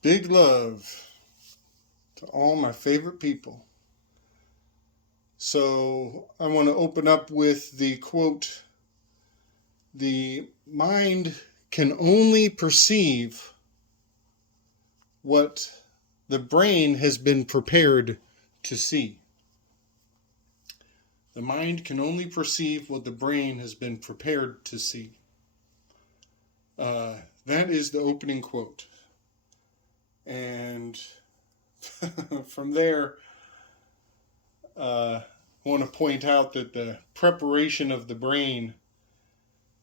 Big love to all my favorite people. So I want to open up with the quote: the mind can only perceive what the brain has been prepared to see. The mind can only perceive what the brain has been prepared to see. That is the opening quote. And from there, I want to point out that the preparation of the brain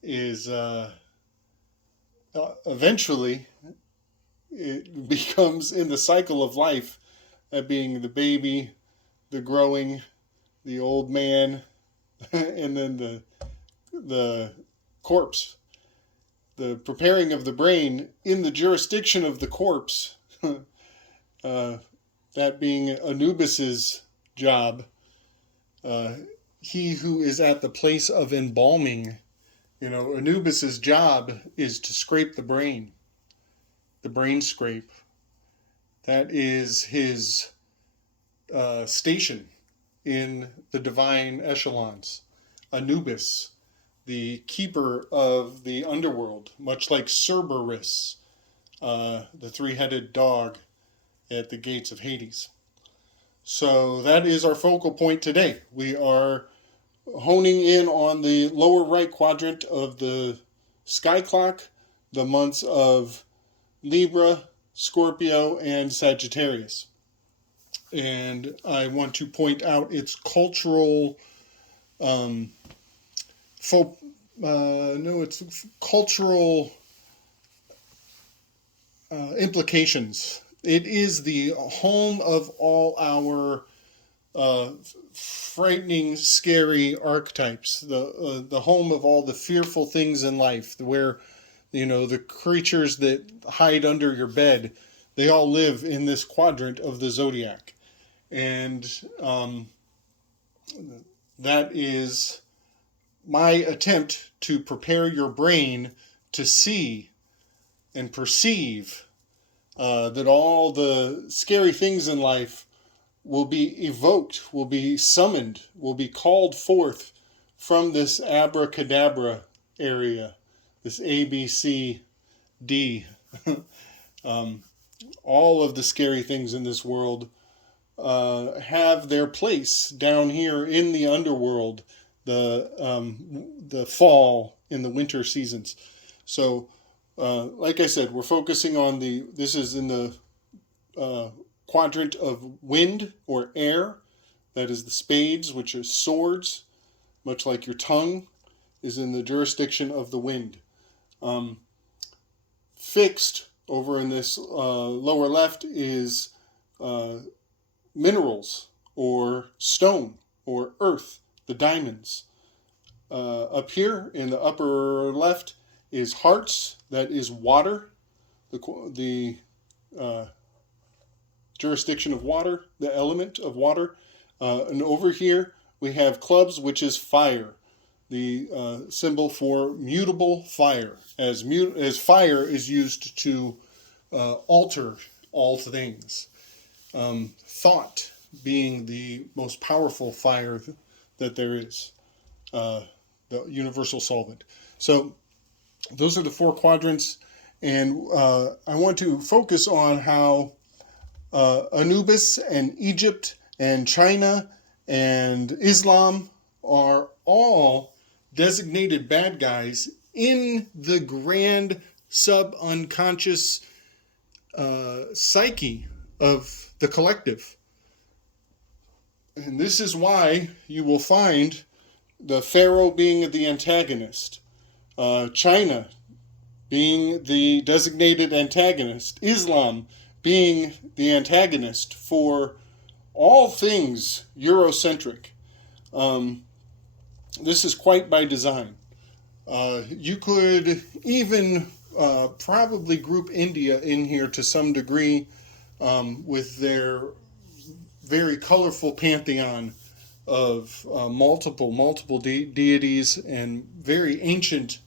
is eventually it becomes in the cycle of life, that being the baby, the growing, the old man, and then the corpse. The preparing of the brain in the jurisdiction of the corpse, that being Anubis's job, he who is at the place of embalming. Anubis's job is to scrape the brain scrape. That is his station in the divine echelons. Anubis, the keeper of the underworld, much like Cerberus, the three-headed dog at the gates of Hades. So that is our focal point today. We are honing in on the lower right quadrant of the sky clock, the months of Libra, Scorpio, and Sagittarius. And I want to point out its cultural its cultural implications. It is the home of all our frightening, scary archetypes. The home of all the fearful things in life, where the creatures that hide under your bed, they all live in this quadrant of the zodiac. And that is my attempt to prepare your brain to see and perceive that all the scary things in life will be evoked, will be summoned, will be called forth from this abracadabra area, this ABCD. All of the scary things in this world have their place down here in the underworld, the fall and the winter seasons. So, like I said, we're focusing on this is in the quadrant of wind or air. That is the spades, which are swords, much like your tongue is in the jurisdiction of the wind. Fixed over in this lower left is minerals or stone or earth, the diamonds. Up here in the upper left is hearts, that is water, the jurisdiction of water, the element of water. And over here we have clubs, which is fire, the symbol for mutable fire, as fire is used to alter all things. Thought being the most powerful fire that there is, the universal solvent. So those are the four quadrants, and I want to focus on how Anubis and Egypt and China and Islam are all designated bad guys in the grand sub-unconscious psyche of the collective. And this is why you will find the Pharaoh being the antagonist, China being the designated antagonist, Islam being the antagonist for all things Eurocentric. This is quite by design. You could even probably group India in here to some degree, with their very colorful pantheon of multiple deities and very ancient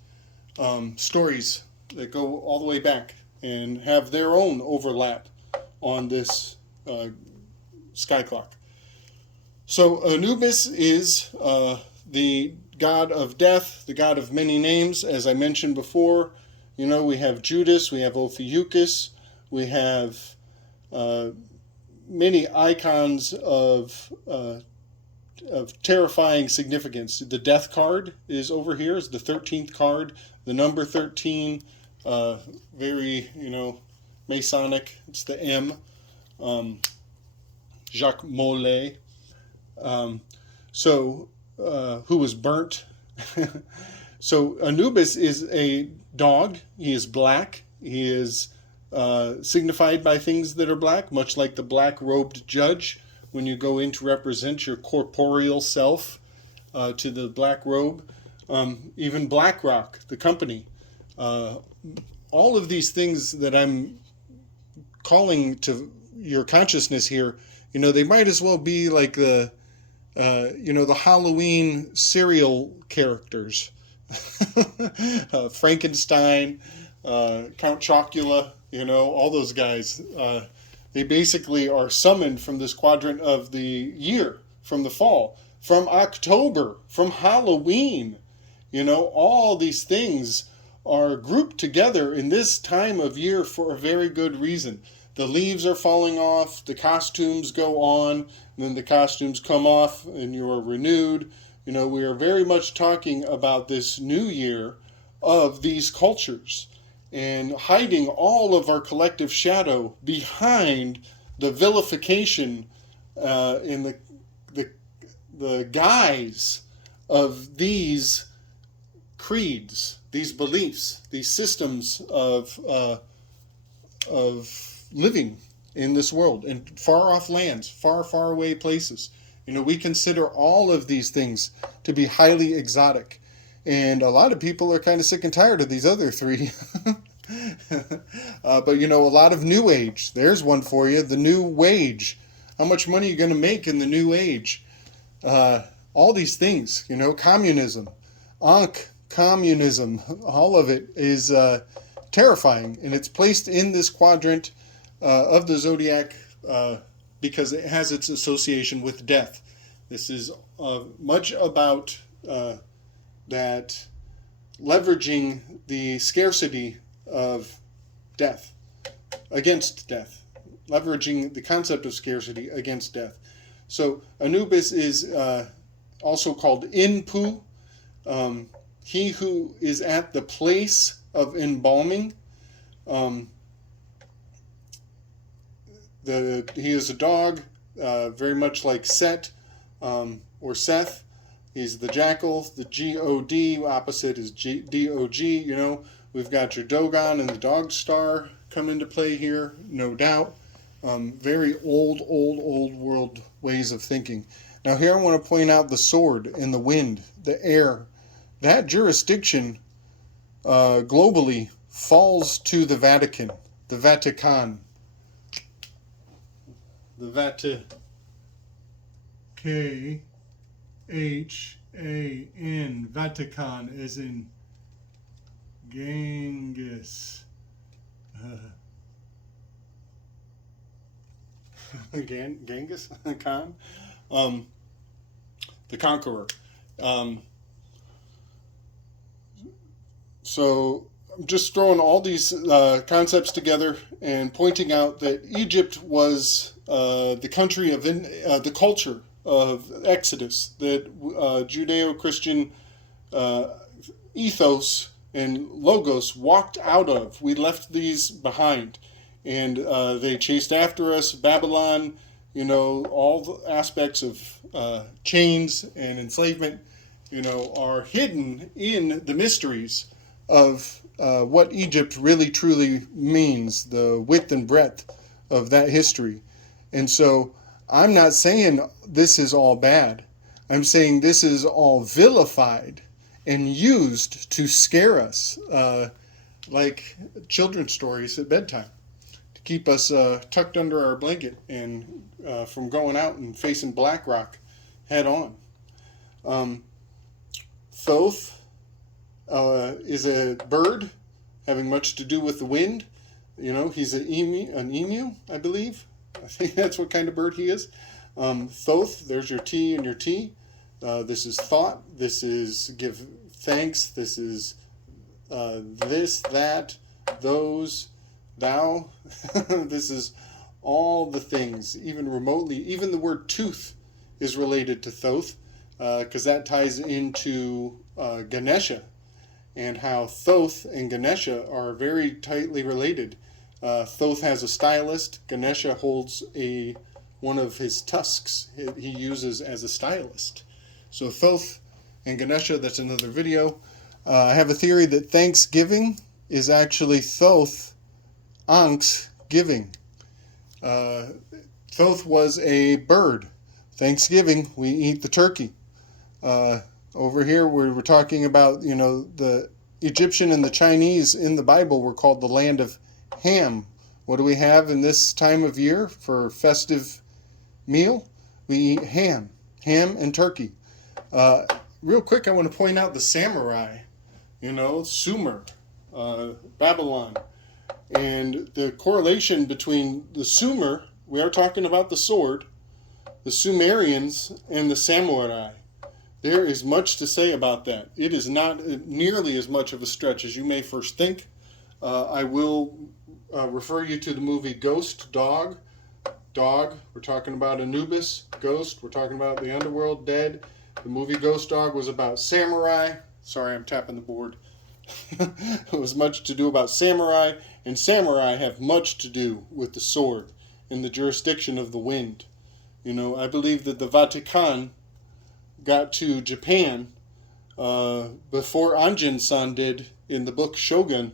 stories that go all the way back and have their own overlap on this sky clock. So Anubis is the god of death, the god of many names, as I mentioned before. You know, we have Judas, we have Ophiuchus, we have many icons of terrifying significance. The death card is over here, is the 13th card. The number 13, very, Masonic. It's the M. Jacques Molay. Who was burnt. So Anubis is a dog. He is black. He is signified by things that are black, much like the black-robed judge. When you go in to represent your corporeal self to the black robe. Even BlackRock, the company. All of these things that I'm calling to your consciousness here, they might as well be like the Halloween serial characters. Frankenstein, Count Chocula, all those guys. They basically are summoned from this quadrant of the year, from the fall, from October, from Halloween. All these things are grouped together in this time of year for a very good reason. The leaves are falling off, the costumes go on, and then the costumes come off and you are renewed. We are very much talking about this new year of these cultures and hiding all of our collective shadow behind the vilification in the guise of these creeds, these beliefs, these systems of living in this world in far off lands, far, far away places. We consider all of these things to be highly exotic. And a lot of people are kind of sick and tired of these other three. But, a lot of New Age. There's one for you, the New Wage. How much money are you going to make in the New Age? All these things, communism, Ankh, communism, all of it is terrifying. And it's placed in this quadrant of the zodiac because it has its association with death. This is much about that leveraging the scarcity of death against death, leveraging the concept of scarcity against death. So Anubis is also called Inpu, he who is at the place of embalming. He is a dog, very much like Set or Seth. He's the jackal, the G-O-D, opposite is D-O-G, We've got your Dogon and the Dog Star come into play here, no doubt. Very old world ways of thinking. Now here I want to point out the sword and the wind, the air. That jurisdiction globally falls to the Vatican, the Vatican. The K-H-A-N, Vatican, as in Genghis. Genghis Khan? The Conqueror. So I'm just throwing all these concepts together and pointing out that Egypt was the country of the culture of Exodus, that Judeo-Christian ethos and logos walked out of. We left these behind, and they chased after us. Babylon, all the aspects of chains and enslavement, are hidden in the mysteries of what Egypt really truly means, the width and breadth of that history. And so I'm not saying this is all bad. I'm saying this is all vilified and used to scare us, like children's stories at bedtime, to keep us tucked under our blanket and from going out and facing BlackRock head on. Thoth is a bird having much to do with the wind. You know, he's an emu, I believe. I think that's what kind of bird he is. Thoth, there's your T and your T. This is thought. This is give thanks. This is this, that, those, thou. This is all the things, even remotely. Even the word tooth is related to Thoth, because that ties into Ganesha, and how Thoth and Ganesha are very tightly related. Thoth has a stylist. Ganesha holds one of his tusks he uses as a stylist. So Thoth and Ganesha, that's another video. I have a theory that Thanksgiving is actually Thoth Ankh's giving. Thoth was a bird. Thanksgiving, we eat the turkey. Over here, we're talking about, you know, the Egyptian and the Chinese in the Bible were called the land of Ham. What do we have in this time of year for festive meal? We eat ham and turkey. Real quick, I want to point out the samurai, you know, Sumer, Babylon, and the correlation between the Sumer, we are talking about the sword, the Sumerians, and the samurai. There is much to say about that. It is not nearly as much of a stretch as you may first think. I will refer you to the movie Ghost Dog. We're talking about Anubis. Ghost, we're talking about the underworld, dead. The movie Ghost Dog was about samurai. Sorry, I'm tapping the board. It was much to do about samurai, and samurai have much to do with the sword and the jurisdiction of the wind. You know, I believe that the Vatican got to Japan before Anjin-san did in the book Shogun.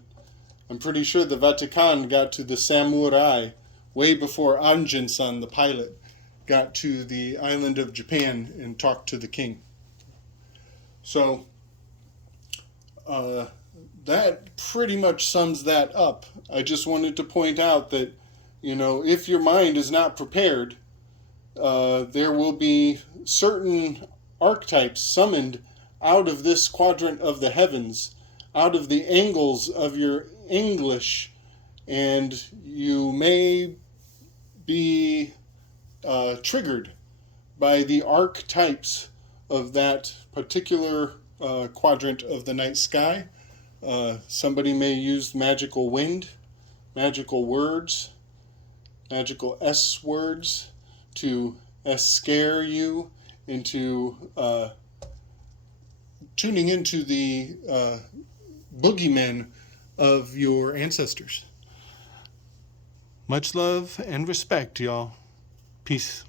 I'm pretty sure the Vatican got to the samurai way before Anjin-san, the pilot, got to the island of Japan and talked to the king. So that pretty much sums that up. I just wanted to point out that, you know, if your mind is not prepared, there will be certain archetypes summoned out of this quadrant of the heavens, out of the angles of your English, and you may be triggered by the archetypes of that particular quadrant of the night sky. Somebody may use magical wind, magical words, magical S words to scare you into tuning into the boogeymen of your ancestors. Much love and respect, y'all. Peace.